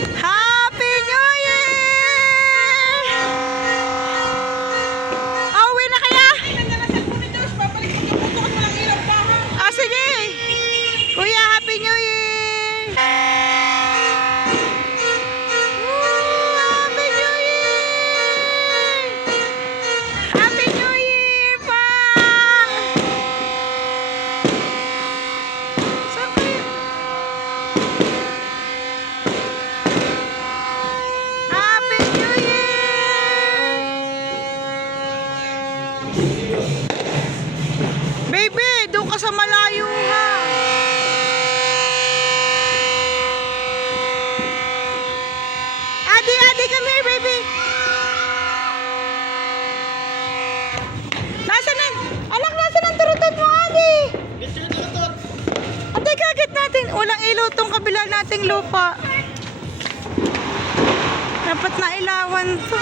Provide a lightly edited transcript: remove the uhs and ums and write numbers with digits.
Happy New Year! Uwi na kaya? Ah, sige. Kuya, Happy New Year! Happy New Year! Happy New Year pa! Saan kayo? Happy New Year! Baby, doon ka sa malayo ha. Adi, Adi, come here, baby. Nasaan na? Anak, nasaan ang turutot mo, Adi? Adi, kagit natin. Walang ilaw tong kabila nating lupa. Dapat na ilawan to.